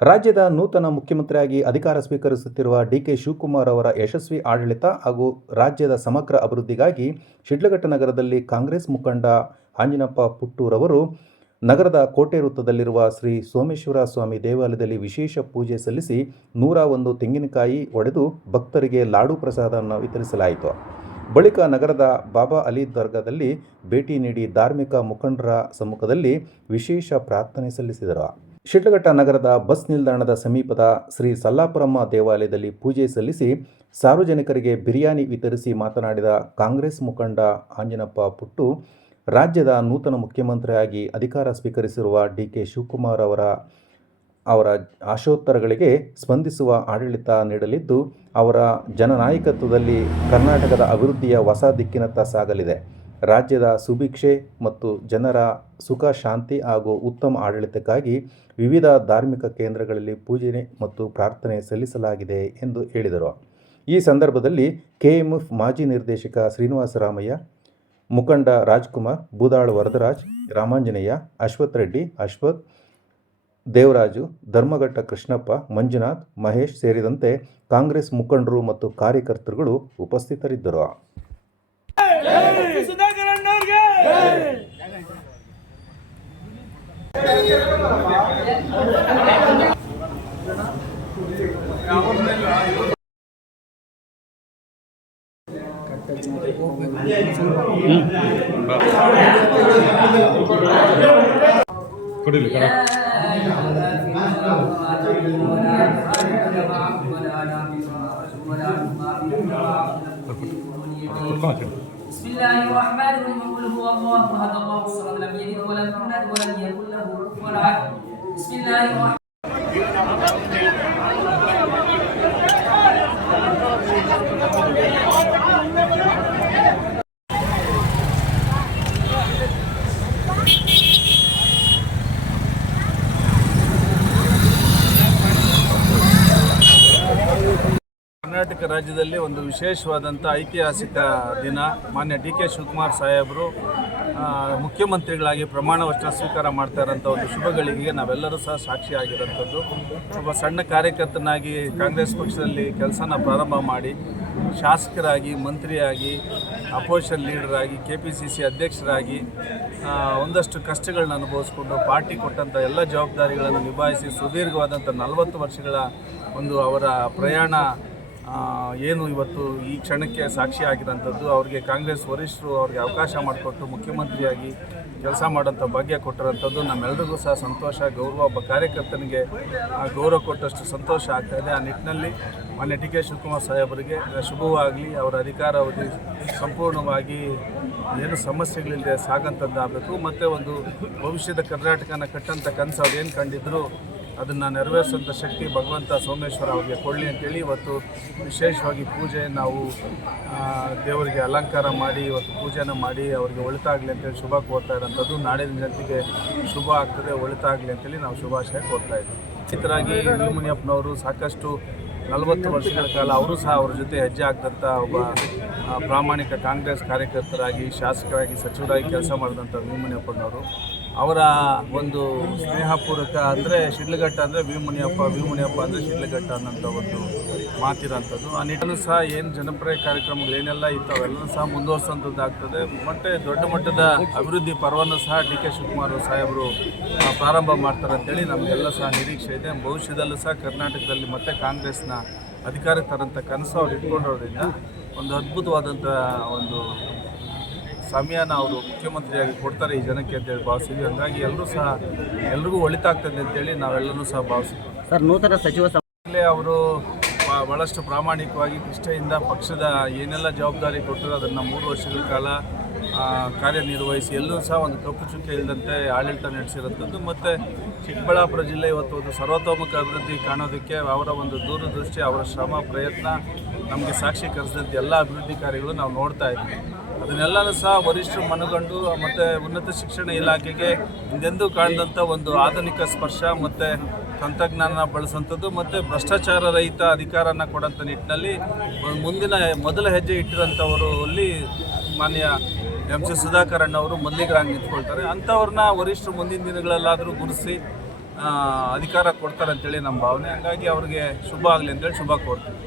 ರಾಜ್ಯದ ನೂತನ ಮುಖ್ಯಮಂತ್ರಿಯಾಗಿ ಅಧಿಕಾರ ಸ್ವೀಕರಿಸುತ್ತಿರುವ ಡಿಕೆ ಶಿವಕುಮಾರ್ ಅವರ ಯಶಸ್ವಿ ಆಡಳಿತ ಹಾಗೂ ರಾಜ್ಯದ ಸಮಗ್ರ ಅಭಿವೃದ್ಧಿಗಾಗಿ ಶಿಡ್ಲಘಟ್ಟ ನಗರದಲ್ಲಿ ಕಾಂಗ್ರೆಸ್ ಮುಖಂಡ ಆಂಜಿನಪ್ಪ ಪುಟ್ಟೂರವರು ನಗರದ ಕೋಟೆ ವೃತ್ತದಲ್ಲಿರುವ ಶ್ರೀ ಸೋಮೇಶ್ವರ ಸ್ವಾಮಿ ದೇವಾಲಯದಲ್ಲಿ ವಿಶೇಷ ಪೂಜೆ ಸಲ್ಲಿಸಿ 101 ತೆಂಗಿನಕಾಯಿ ಒಡೆದು ಭಕ್ತರಿಗೆ ಲಾಡು ಪ್ರಸಾದವನ್ನು ವಿತರಿಸಲಾಯಿತು. ಬಳಿಕ ನಗರದ ಬಾಬಾ ಅಲಿ ದರ್ಗಾದಲ್ಲಿ ಭೇಟಿ ನೀಡಿ ಧಾರ್ಮಿಕ ಮುಖಂಡರ ಸಮ್ಮುಖದಲ್ಲಿ ವಿಶೇಷ ಪ್ರಾರ್ಥನೆ ಸಲ್ಲಿಸಿದರು. ಶಿಡ್ಲಘಟ್ಟ ನಗರದ ಬಸ್ ನಿಲ್ದಾಣದ ಸಮೀಪದ ಶ್ರೀ ಸಲ್ಲಾಪುರಮ್ಮ ದೇವಾಲಯದಲ್ಲಿ ಪೂಜೆ ಸಲ್ಲಿಸಿ ಸಾರ್ವಜನಿಕರಿಗೆ ಬಿರಿಯಾನಿ ವಿತರಿಸಿ ಮಾತನಾಡಿದ ಕಾಂಗ್ರೆಸ್ ಮುಖಂಡ ಆಂಜಿನಪ್ಪ ಪುಟ್ಟು, ರಾಜ್ಯದ ನೂತನ ಮುಖ್ಯಮಂತ್ರಿಯಾಗಿ ಅಧಿಕಾರ ಸ್ವೀಕರಿಸಿರುವ ಡಿಕೆ ಶಿವಕುಮಾರ್ ಅವರ ಆಶೋತ್ತರಗಳಿಗೆ ಸ್ಪಂದಿಸುವ ಆಡಳಿತ ನೀಡಲಿದ್ದು, ಅವರ ಜನನಾಯಕತ್ವದಲ್ಲಿ ಕರ್ನಾಟಕದ ಅಭಿವೃದ್ಧಿಯ ಹೊಸ ದಿಕ್ಕಿನತ್ತ ಸಾಗಲಿದೆ. ರಾಜ್ಯದ ಸುಭಿಕ್ಷೆ ಮತ್ತು ಜನರ ಸುಖ ಶಾಂತಿ ಹಾಗೂ ಉತ್ತಮ ಆಡಳಿತಕ್ಕಾಗಿ ವಿವಿಧ ಧಾರ್ಮಿಕ ಕೇಂದ್ರಗಳಲ್ಲಿ ಪೂಜೆ ಮತ್ತು ಪ್ರಾರ್ಥನೆ ಸಲ್ಲಿಸಲಾಗಿದೆ ಎಂದು ಹೇಳಿದರು. ಈ ಸಂದರ್ಭದಲ್ಲಿ ಕೆಎಂಎಫ್ ಮಾಜಿ ನಿರ್ದೇಶಕ ಶ್ರೀನಿವಾಸ ರಾಮಯ್ಯ, ಮುಖಂಡ ರಾಜ್ಕುಮಾರ್, ಬೂದಾಳ್ ವರದರಾಜ್, ರಾಮಾಂಜನೇಯ, ಅಶ್ವಥ್ ರೆಡ್ಡಿ, ಅಶ್ವಥ್, ದೇವರಾಜು, ಧರ್ಮಘಟ್ಟ ಕೃಷ್ಣಪ್ಪ, ಮಂಜುನಾಥ್, ಮಹೇಶ್ ಸೇರಿದಂತೆ ಕಾಂಗ್ರೆಸ್ ಮುಖಂಡರು ಮತ್ತು ಕಾರ್ಯಕರ್ತರುಗಳು ಉಪಸ್ಥಿತರಿದ್ದರು. Bismillahirrahmanirrahim. Qul huwallahu ahad, Allahu samad, lam yalid wa lam yulad wa lam yakul lahu kufuwan ahad. Bismillahirrahmanirrahim. Karnataka ರಾಜ್ಯದಲ್ಲಿ ಒಂದು ವಿಶೇಷವಾದಂಥ ಐತಿಹಾಸಿಕ ದಿನ. ಮಾನ್ಯ ಡಿ ಕೆ ಶಿವಕುಮಾರ್ ಸಾಹೇಬರು ಮುಖ್ಯಮಂತ್ರಿಗಳಾಗಿ ಪ್ರಮಾಣ ವಚನ ಸ್ವೀಕಾರ ಮಾಡ್ತಾ ಇರೋಂಥ ಒಂದು ಶುಭಗಳಿಗೆ ನಾವೆಲ್ಲರೂ ಸಹ ಸಾಕ್ಷಿಯಾಗಿರೋಂಥದ್ದು. ಒಬ್ಬ ಸಣ್ಣ ಕಾರ್ಯಕರ್ತನಾಗಿ ಕಾಂಗ್ರೆಸ್ ಪಕ್ಷದಲ್ಲಿ ಕೆಲಸನ ಪ್ರಾರಂಭ ಮಾಡಿ ಶಾಸಕರಾಗಿ, ಮಂತ್ರಿಯಾಗಿ, ಅಪೋಸಿಷನ್ ಲೀಡರಾಗಿ, KPCC ಅಧ್ಯಕ್ಷರಾಗಿ ಒಂದಷ್ಟು ಕಷ್ಟಗಳನ್ನ ಅನುಭವಿಸ್ಕೊಂಡು ಪಾರ್ಟಿ ಕೊಟ್ಟಂಥ ಎಲ್ಲ ಜವಾಬ್ದಾರಿಗಳನ್ನು ನಿಭಾಯಿಸಿ ಸುದೀರ್ಘವಾದಂಥ 40 ವರ್ಷಗಳ ಒಂದು ಅವರ ಪ್ರಯಾಣ ಏನು ಇವತ್ತು ಈ ಕ್ಷಣಕ್ಕೆ ಸಾಕ್ಷಿ ಆಗಿರೋಂಥದ್ದು. ಅವ್ರಿಗೆ ಕಾಂಗ್ರೆಸ್ ವರಿಷ್ಠರು ಅವ್ರಿಗೆ ಅವಕಾಶ ಮಾಡಿಕೊಟ್ಟು ಮುಖ್ಯಮಂತ್ರಿಯಾಗಿ ಕೆಲಸ ಮಾಡೋಂಥ ಭಾಗ್ಯ ಕೊಟ್ಟಿರೋಂಥದ್ದು ನಮ್ಮೆಲ್ಲರಿಗೂ ಸಹ ಸಂತೋಷ, ಗೌರವ. ಒಬ್ಬ ಕಾರ್ಯಕರ್ತನಿಗೆ ಗೌರವ ಕೊಟ್ಟಷ್ಟು ಸಂತೋಷ ಆಗ್ತಾಯಿದೆ. ಆ ನಿಟ್ಟಿನಲ್ಲಿ ಮಾನ್ಯ ಡಿ ಕೆ ಶಿವಕುಮಾರ್ ಸಾಹೇಬರಿಗೆ ಶುಭವಾಗಲಿ. ಅವರ ಅಧಿಕಾರಾವಧಿ ಸಂಪೂರ್ಣವಾಗಿ ಏನು ಸಮಸ್ಯೆಗಳಿಲ್ಲದೆ ಸಾಗಂಥದ್ದಾಗಬೇಕು. ಮತ್ತು ಒಂದು ಭವಿಷ್ಯದ ಕರ್ನಾಟಕನ ಕಟ್ಟಂಥ ಕನಸು ಅವ್ರು ಏನು ಕಂಡಿದ್ರು ಅದನ್ನು ನೆರವೇರಿಸುವಂಥ ಶಕ್ತಿ ಭಗವಂತ ಸೋಮೇಶ್ವರ ಅವರಿಗೆ ಕೊಡಲಿ ಅಂತೇಳಿ ಇವತ್ತು ವಿಶೇಷವಾಗಿ ಪೂಜೆ ನಾವು ದೇವರಿಗೆ ಅಲಂಕಾರ ಮಾಡಿ ಇವತ್ತು ಪೂಜೆನ ಮಾಡಿ ಅವರಿಗೆ ಒಳಿತಾಗಲಿ ಅಂತೇಳಿ ಶುಭ ಕೋರ್ತಾ ಇರೋಂಥದ್ದು. ನಾಡಿನ ಜನತೆಗೆ ಶುಭ ಆಗ್ತದೆ, ಒಳಿತಾಗಲಿ ಅಂತೇಳಿ ನಾವು ಶುಭಾಶಯ ಕೋರ್ತಾ ಇದ್ದೀವಿ. ಇತರಾಗಿ ವಿ ಮುನಿಯಪ್ಪನವರು ಸಾಕಷ್ಟು 40 ವರ್ಷಗಳ ಕಾಲ ಅವರು ಸಹ ಅವ್ರ ಜೊತೆ ಹೆಜ್ಜೆ ಆಗ್ತಂಥ ಒಬ್ಬ ಪ್ರಾಮಾಣಿಕ ಕಾಂಗ್ರೆಸ್ ಕಾರ್ಯಕರ್ತರಾಗಿ, ಶಾಸಕರಾಗಿ, ಸಚಿವರಾಗಿ ಕೆಲಸ ಮಾಡಿದಂಥ ವಿ ಮುನಿಯಪ್ಪನವರು ಅವರ ಒಂದು ಸ್ನೇಹಪೂರ್ವಕ ಅಂದರೆ ಶಿಡ್ಲಘಟ್ಟ ಅಂದರೆ ವಿ ಮುನಿಯಪ್ಪ ಅಂದರೆ ಶಿಡ್ಲಘಟ್ಟ ಅನ್ನೋಂಥ ಒಂದು ಮಾತಿರೋಂಥದ್ದು. ಆ ನಿಟ್ಟಿನೂ ಸಹ ಏನು ಜನಪ್ರಿಯ ಕಾರ್ಯಕ್ರಮಗಳು ಏನೆಲ್ಲ ಇತ್ತು ಅವೆಲ್ಲವೂ ಸಹ ಮುಂದುವರ್ಸೋಂಥದ್ದು ಆಗ್ತದೆ. ಮತ್ತು ದೊಡ್ಡ ಮಟ್ಟದ ಅಭಿವೃದ್ಧಿ ಪರ್ವವನ್ನು ಸಹ ಡಿ ಕೆ ಶಿವಕುಮಾರ್ ಸಾಹೇಬರು ಪ್ರಾರಂಭ ಮಾಡ್ತಾರೆ ಅಂತೇಳಿ ನಮಗೆಲ್ಲ ಸಹ ನಿರೀಕ್ಷೆ ಇದೆ. ಭವಿಷ್ಯದಲ್ಲೂ ಸಹ ಕರ್ನಾಟಕದಲ್ಲಿ ಮತ್ತೆ ಕಾಂಗ್ರೆಸ್ನ ಅಧಿಕಾರಕ್ಕೆ ತರೋಂಥ ಕನಸು ಅವ್ರು ಇಟ್ಕೊಂಡಿರೋದ್ರಿಂದ ಒಂದು ಅದ್ಭುತವಾದಂಥ ಒಂದು ಸಮಯನ ಅವರು ಮುಖ್ಯಮಂತ್ರಿಯಾಗಿ ಕೊಡ್ತಾರೆ ಈ ಜನಕ್ಕೆ ಅಂತೇಳಿ ಭಾವಿಸಿದ್ವಿ. ಹಾಗಾಗಿ ಎಲ್ರಿಗೂ ಒಳಿತಾಗ್ತದೆ ಅಂತೇಳಿ ನಾವೆಲ್ಲರೂ ಸಹ ಭಾವಿಸಿದ್ವಿ. ಸರ್, ನೂತನ ಸಚಿವ ಸಂಪುಟದಲ್ಲಿ ಅವರು ಭಾಳಷ್ಟು ಪ್ರಾಮಾಣಿಕವಾಗಿ ನಿಷ್ಠೆಯಿಂದ ಪಕ್ಷದ ಏನೆಲ್ಲ ಜವಾಬ್ದಾರಿ ಕೊಟ್ಟರು ಅದನ್ನು 3 ವರ್ಷಗಳ ಕಾಲ ಕಾರ್ಯನಿರ್ವಹಿಸಿ ಎಲ್ಲೂ ಸಹ ಒಂದು ಕಪ್ಪು ಚುಕ್ಕೆ ಇಲ್ಲದಂತೆ ಆಡಳಿತ ನಡೆಸಿರೋಂಥದ್ದು. ಮತ್ತು ಚಿಕ್ಕಬಳ್ಳಾಪುರ ಜಿಲ್ಲೆ ಇವತ್ತು ಒಂದು ಸರ್ವತೋಮುಖ ಅಭಿವೃದ್ಧಿ ಕಾಣೋದಕ್ಕೆ ಅವರ ಒಂದು ದೂರದೃಷ್ಟಿ, ಅವರ ಶ್ರಮ, ಪ್ರಯತ್ನ ನಮಗೆ ಸಾಕ್ಷೀಕರಿಸಿದಂಥ ಎಲ್ಲ ಅಭಿವೃದ್ಧಿ ಕಾರ್ಯಗಳು ನಾವು ನೋಡ್ತಾ ಇದ್ವಿ. ಅದನ್ನೆಲ್ಲನೂ ಸಹ ವರಿಷ್ಠರು ಮನಗಂಡು ಮತ್ತು ಉನ್ನತ ಶಿಕ್ಷಣ ಇಲಾಖೆಗೆ ಹಿಂದೆಂದೂ ಕಾಣದಂಥ ಒಂದು ಆಧುನಿಕ ಸ್ಪರ್ಶ ಮತ್ತು ತಂತ್ರಜ್ಞಾನ ಬಳಸುವಂಥದ್ದು ಮತ್ತು ಭ್ರಷ್ಟಾಚಾರ ರಹಿತ ಅಧಿಕಾರನ ಕೊಡೋಂಥ ನಿಟ್ಟಿನಲ್ಲಿ ಮೊದಲ ಹೆಜ್ಜೆ ಇಟ್ಟಿರೋಂಥವರು ಅಲ್ಲಿ ಮಾನ್ಯ MC ಸುಧಾಕರ್ ಅಣ್ಣವರು ಮೊದಲಿಗರಾಗಿ ನಿಂತ್ಕೊಳ್ತಾರೆ. ಅಂಥವ್ರನ್ನ ವರಿಷ್ಠರು ಮುಂದಿನ ದಿನಗಳಲ್ಲಾದರೂ ಗುರುತಿಸಿ ಅಧಿಕಾರ ಕೊಡ್ತಾರೆ ಅಂತೇಳಿ ನಮ್ಮ ಭಾವನೆ. ಹಾಗಾಗಿ ಅವ್ರಿಗೆ ಶುಭ ಆಗಲಿ ಅಂತೇಳಿ ಶುಭ ಕೋರ್ತೀವಿ.